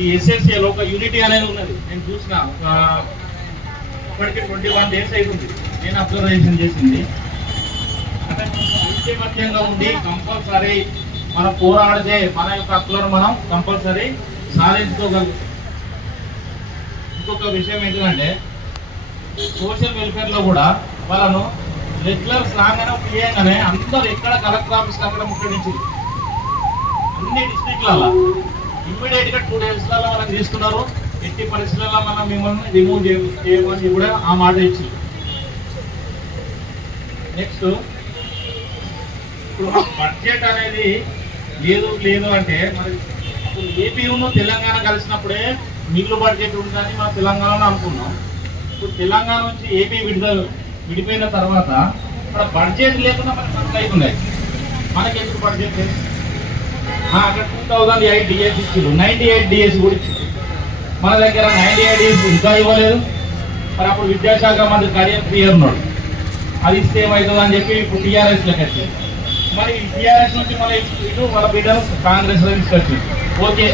ఈ ఎస్ఎస్ఏలో ఒక యూనిటీ అనేది ఉన్నది. నేను చూసిన ఒక ఇప్పటికి ట్వంటీ వన్ డేస్ అవుతుంది నేను అబ్జర్వేషన్ చేసింది. అంటే ఐక్యమత్యంగా ఉండి కంపల్సరీ మనం పోరాడితే మన యొక్క హక్కులను మనం కంపల్సరీ సాధించుకోగలుగుతాం ఇంకొక విషయం ఏంటంటే సోషల్ వెల్ఫేర్లో కూడా వాళ్ళను రెగ్యులర్ రాగానే తీయగానే అందరు ఎక్కడ కలెక్టర్ ఆఫీస్ అక్కడ ముట్టడించింది అన్ని డిస్ట్రిక్ట్లలో ఇమ్మీడియట్గా టూ డేస్లలో మనం తీసుకున్నారు. ఎట్టి పరిస్థితుల్లో మనం మిమ్మల్ని రిమూవ్ చేయమని కూడా ఆ మాట ఇచ్చింది. నెక్స్ట్ ఇప్పుడు బడ్జెట్ అనేది లేదు లేదు అంటే మరి ఏపీను తెలంగాణ కలిసినప్పుడే మిగులు బడ్జెట్ ఉందని మనం తెలంగాణలో అనుకున్నాం. ఇప్పుడు తెలంగాణ నుంచి ఏపీ విడుదల విడిపోయిన తర్వాత ఇక్కడ బడ్జెట్ లేకుండా మనకి పనులు అవుతున్నాయి మనకి ఎందుకు బడ్జెట్ లేదు అక్కడ టూ థౌజండ్ ఎయిట్ డిఎస్ ఇచ్చిండ్రు నైంటీ ఎయిట్ డిఎస్ కూడా ఇచ్చారు మన దగ్గర నైన్టీ ఎయిట్ డిఎస్ ఇంకా ఇవ్వలేదు. మరి అప్పుడు విద్యాశాఖ మంత్రి కడియం పియర్ ఉన్నాడు. అది ఇస్తే ఏమవుతుంది అని చెప్పి ఇప్పుడు టీఆర్ఎస్ లెక్క వచ్చింది మరి టీఆర్ఎస్ నుంచి మన ఇటు మన బిడ్డను కాంగ్రెస్లో తీసుకొచ్చింది ఓకే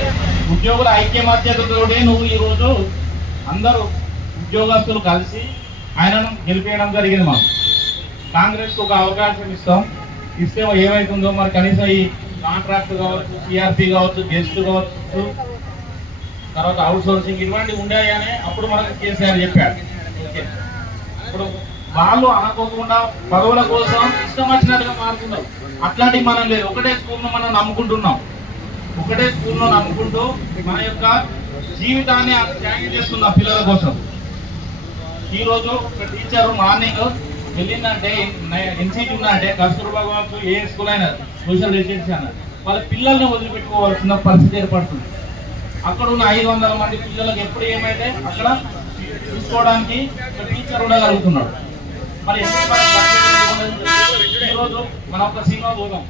ఉద్యోగుల ఐక్యమత్యతతోనే నువ్వు ఈ రోజు అందరూ ఉద్యోగస్తులు కలిసి ఆయనను గెలిపేయడం జరిగింది మనం కాంగ్రెస్ ఒక అవకాశం ఇస్తాం. ఇస్తే ఏమవుతుందో మరి కనీసం ఈ కాంట్రాక్ట్ కావచ్చు సిఆర్పి కావచ్చు గెస్ట్ కావచ్చు తర్వాత అవుట్ సోర్సింగ్ ఇటువంటివి ఉన్నాయని అప్పుడు మనకు కేసీఆర్ చెప్పాడు. ఇప్పుడు వాళ్ళు అనుకోకుండా పదవుల కోసం ఇష్టం వచ్చినట్టుగా మారుతున్నారు. అట్లాంటివి మనం లేదు. ఒకటే స్కూల్ను మనం నమ్ముకుంటున్నాం. ఒకటే స్కూల్ను నమ్ముకుంటూ మన యొక్క జీవితాన్ని త్యాగం చేస్తున్న పిల్లల కోసం. ఈరోజు ఒక టీచర్ మార్నింగ్ వెళ్ళిందంటే ఎన్సీటీ అంటే కస్తూర్బా కావచ్చు ఏ స్కూల్ అయినా సోషల్ రెసిడెన్సీ అన్న వాళ్ళ పిల్లల్ని వదిలిపెట్టుకోవాల్సిన పరిస్థితి ఏర్పడుతుంది. అక్కడ ఉన్న ఐదు వందల మంది పిల్లలకు ఎప్పుడు ఏమైతే అక్కడ చూసుకోవడానికి టీచర్ ఉండగలుగుతున్నాడు. మరి ఈరోజు మనం ఒక సినిమా పోదాం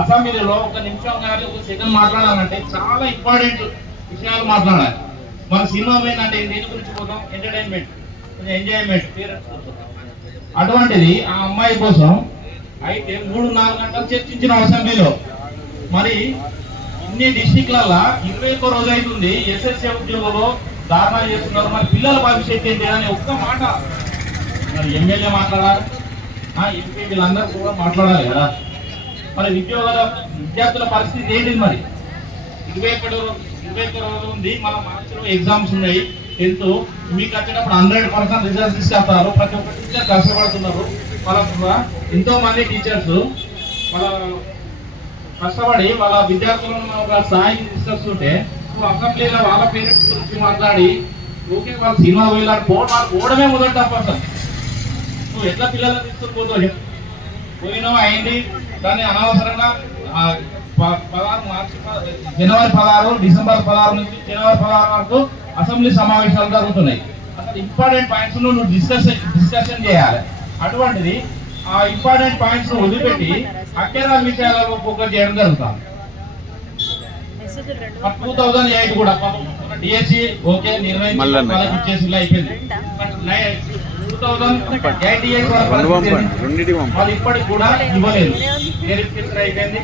అసెంబ్లీలో ఒక నిమిషం కానీ ఒక సెకండ్ మాట్లాడాలంటే చాలా ఇంపార్టెంట్ విషయాలు మాట్లాడాలి. మన సినిమా ఏంటంటే దేని గురించి పోతాం ఎంటర్టైన్మెంట్ కొంచెం ఎంజాయ్మెంట్ అటువంటిది ఆ అమ్మాయి కోసం అయితే మూడు నాలుగు గంటలు చర్చించిన అసెంబ్లీలో. మరి ఇన్ని డిస్టిక్లలో ఇరవై ఒక్క రోజు అవుతుంది ఎస్ఎస్సీ ఉద్యోగులు దారుణాలు చేస్తున్నారు మరి పిల్లల భవిష్యత్తు ఏంటి అని ఒక్క మాట. మరి ఎమ్మెల్యే మాట్లాడాలి. ఆ ఎంపీ వీళ్ళందరూ కూడా మాట్లాడాలి కదా. మరి ఉద్యోగాల విద్యార్థుల పరిస్థితి ఏంటి మరి? ఇరవై ఒక్క ఇరవై ఒక్క రోజు ఉంది మన మార్చిలో ఎగ్జామ్స్ ఉన్నాయి. టెన్త్ మీకు వచ్చేటప్పుడు హండ్రెడ్ పర్సెంట్ రిజల్ట్స్ తీసుకెళ్తారు. ప్రతి ఒక్క టీచర్ కష్టపడుతున్నారు. వాళ్ళ ఎంతో మంది టీచర్స్ వాళ్ళ కష్టపడి వాళ్ళ విద్యార్థులను ఒక స్థాయికి తీసుకొస్తుంటే నువ్వు అసెంబ్లీలో వాళ్ళ పేరెంట్స్ గురించి మాట్లాడి ఓకే వాళ్ళ సినిమా వెళ్ళాడు పోవడం వాళ్ళు పోవడమే మొదట తప్ప అసలు. నువ్వు ఎట్లా పిల్లలను తీసుకుని పోతావు? చెప్పు పోయినావు అయింది దాన్ని అనవసరంగా పదహారు మార్చి జనవరి పదహారు డిసెంబర్ పదహారు నుంచి జనవరి పదహారు వరకు అసెంబ్లీ సమావేశాలు జరుగుతున్నాయి. అసలు ఇంపార్టెంట్ పాయింట్స్ నువ్వు డిస్కషన్ డిస్కషన్ చేయాలి. అటువంటిది ఆ ఇంపార్టెంట్ పాయింట్స్ వదిలిపెట్టి అక్షరాల విషయాలలో ఫోకస్ చేయడం జరుగుతుంది. టూ థౌజండ్ ఎయిట్ కూడా డిఎస్సి ఓకే నిర్ణయం ఇచ్చేసి అయిపోయింది. టూ థౌజండ్ ఎయిట్ ఇయర్స్ వాళ్ళు ఇప్పటికి కూడా ఇవ్వలేదు. అయిపోయింది.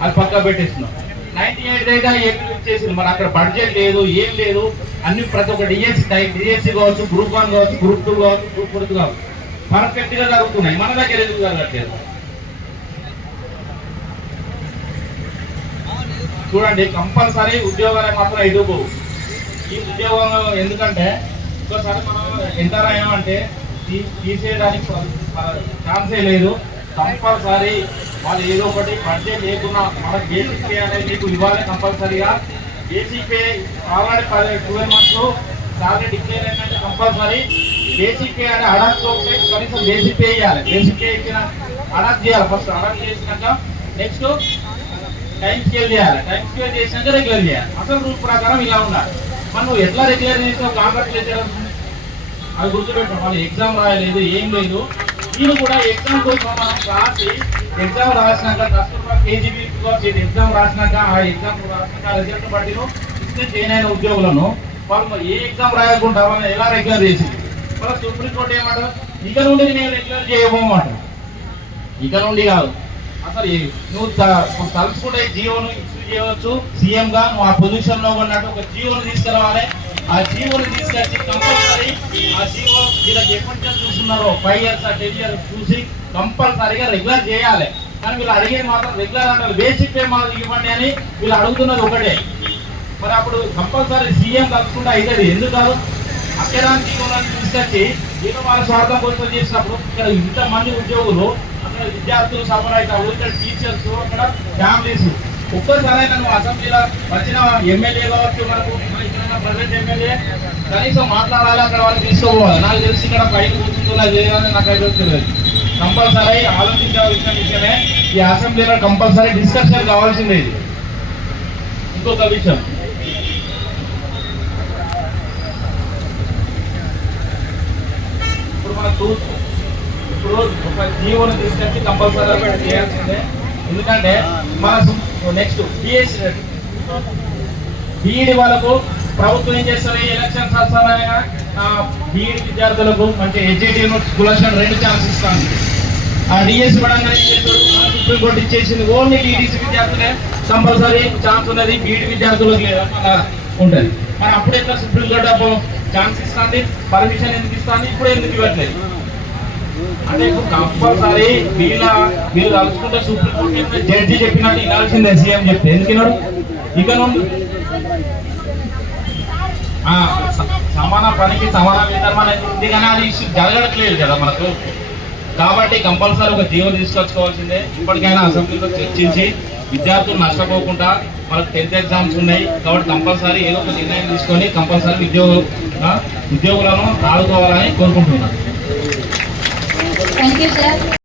అది పక్క పెట్టేస్తున్నాం. నైన్టీ ఎయిట్ అయితే ఏపీ ఇచ్చేసింది మరి అక్కడ బడ్జెట్ లేదు ఏం లేదు. అన్ని ప్రతి ఒక్క డిఎస్సి టైప్ డిఎస్సి కావచ్చు గ్రూప్ వన్ కావచ్చు గ్రూప్ టూ కావచ్చు గ్రూప్ ఫోర్ కావచ్చు. పర్ఫెక్ట్గా జరుగుతున్నాయి. మన దగ్గర ఎందుకు జరగట్లేదు? చూడండి కంపల్సరీ ఉద్యోగాలు మాత్రం ఎదుగుపోవు ఈ ఉద్యోగం ఎందుకంటే ఇంకోసారి మనం ఎంటర్ అయ్యామంటే తీ- తీసేయడానికి ఛాన్సే లేదు. కంపల్సరీ వాళ్ళు ఏదో ఒకటి పరిచయం లేకున్నా మన బేసిక్ పే అనేది మీకు ఇవ్వాలి కంపల్సరీగా. బేసిక్ పే ఆల్రెడీ పది ట్వెల్వ్ మంత్స్ సాలరీ డిక్లేర్ అయిందంటే compulsory. Basic pay adapt adapt కనీసం బేసిక్ పే ఇవ్వాలి. బేసిక్ పే ఇచ్చిన అడాప్ట్ చేయాలి. ఫస్ట్ అడాప్ట్ చేసినాక నెక్స్ట్ టైం స్కేల్ చేయాలి. టైం స్కేల్ చేసినాక రెగ్యులర్ చేయాలి. అసలు రూల్ ప్రకారం ఇలా ఉండాలి. మనం నువ్వు ఎట్లా రెగ్యులర్ చేసావు కాంట్రాక్ట్ చేసావు అది గుర్తుపెట్టాం వాళ్ళు ఎగ్జామ్ రాయలేదు ఏం లేదు. నేను కూడా ఎగ్జామ్ కోసం మనం రాసి ఎగ్జామ్ రాసినాక కస్టమర్ కేజీబీ ఎగ్జామ్ రాసినాక ఆ ఎగ్జామ్ రాసినాక రిజల్ట్ బట్టి ఇస్తే చేయని ఉద్యోగులను వాళ్ళు ఏ ఎగ్జామ్ రాయకుండా వాళ్ళని ఎలా రెగ్యులర్ చేసింది? వాళ్ళ సుప్రీంకోర్టు ఏమంటారు? ఇక నుండి నేను రెగ్యులర్ చేయబోమాట ఇక నుండి కాదు. అసలు నువ్వు తలుచుకుంటే జియోను ఇష్యూ చేయవచ్చు. సీఎంగా నువ్వు ఆ పొజిషన్లో ఉన్నట్టు ఒక జియోను తీసుకురావాలి. ఆ జీవోని తీసుకొచ్చి కంపల్సరీ ఆ జీవో వీళ్ళకి ఎప్పటి నుంచి చూస్తున్నారో ఫైవ్ ఇయర్స్ ఆ టెన్ ఇయర్స్ చూసి కంపల్సరీగా రెగ్యులర్ చేయాలి. కానీ వీళ్ళు అడిగేది మాత్రం రెగ్యులర్ అంటారు బేసిక్ పే మాత్రం ఇవ్వండి అని వీళ్ళు అడుగుతున్నది ఒకటే. మరి అప్పుడు కంపల్సరీ సీఎం కలుసుకుంటే అవుతుంది ఎందుకు కాదు? అక్షరాన్ని జీవనాన్ని తీసుకొచ్చి ఏదో వాళ్ళ స్వార్థం కోసం చేసినప్పుడు ఇక్కడ ఇంతమంది ఉద్యోగులు అక్కడ విద్యార్థులు సఫర్ అవుతారు ఇక్కడ టీచర్స్ అక్కడ ఫ్యామిలీస్ ఒక్కసారి నువ్వు అసెంబ్లీలో వచ్చిన ఎమ్మెల్యే కావచ్చు మనకు ప్రజెంట్ ఎమ్మెల్యే కనీసం మాట్లాడాలి అక్కడ వాళ్ళు తీసుకోవాలి నాకు తెలిసి ఇక్కడ పైన కూర్చుంటున్నా చేయాలని నాకు అయితే తెలియదు. కంపల్సరీ ఆలోచించవలసిన విషయమే. ఈ అసెంబ్లీలో కంపల్సరీ డిస్కషన్ కావాల్సిందే ఇది. ఇంకొక విషయం. ఇప్పుడు మన టూ ఇప్పుడు ఒక జీవోని తీసుకొచ్చి కంపల్సరీ చేయాల్సిందే. ఎందుకంటే మన నెక్స్ట్ బిఎస్సీ బీఈడి వాళ్ళకు ప్రభుత్వం ఏం చేస్తారు ఎలక్షన్స్ వస్తారని బీఈడి విద్యార్థులకు మంచి హెచ్ఐటి స్కాలర్షిప్ రెండు ఛాన్స్ ఇస్తాను ఆ డిఎస్సి పడంగా ఏం చేస్తారు? సుప్రీంకోర్టు ఇచ్చేసింది. ఓన్లీ టీడీసీ విద్యార్థులే కంపల్సరీ ఛాన్స్ ఉన్నది. బీఈడి విద్యార్థులకు లేదా అలా ఉంటుంది మరి అప్పుడు ఎట్లా సుప్రీంకోర్టు అప్పుడు ఛాన్స్ ఇస్తుంది. పర్మిషన్ ఎందుకు ఇస్తుంది? ఇప్పుడు ఎందుకు ఇవ్వట్లేదు? అంటే ఇప్పుడు కంపల్సరీ వీళ్ళ మీరు తలుచుకుంటే సుప్రీంకోర్టు జడ్జి చెప్పినట్టు వినాల్సిందే సీఎం చెప్తే. ఎందుకు ఇక నుండి సమాన పనికి సమాన వేతనం అనేది ఉంది కానీ అది ఇష్యూ జరగట్లేదు కదా మనకు. కాబట్టి కంపల్సరీ ఒక జీవో తీసుకొచ్చుకోవాల్సిందే. ఇప్పటికైనా అసెంబ్లీలో చర్చించి విద్యార్థులు నష్టపోకుండా మనకు టెన్త్ ఎగ్జామ్స్ ఉన్నాయి. కాబట్టి కంపల్సరీ ఏదో ఒక నిర్ణయం తీసుకొని కంపల్సరీ ఉద్యోగ ఉద్యోగులను ఆదుకోవాలని కోరుకుంటున్నాను.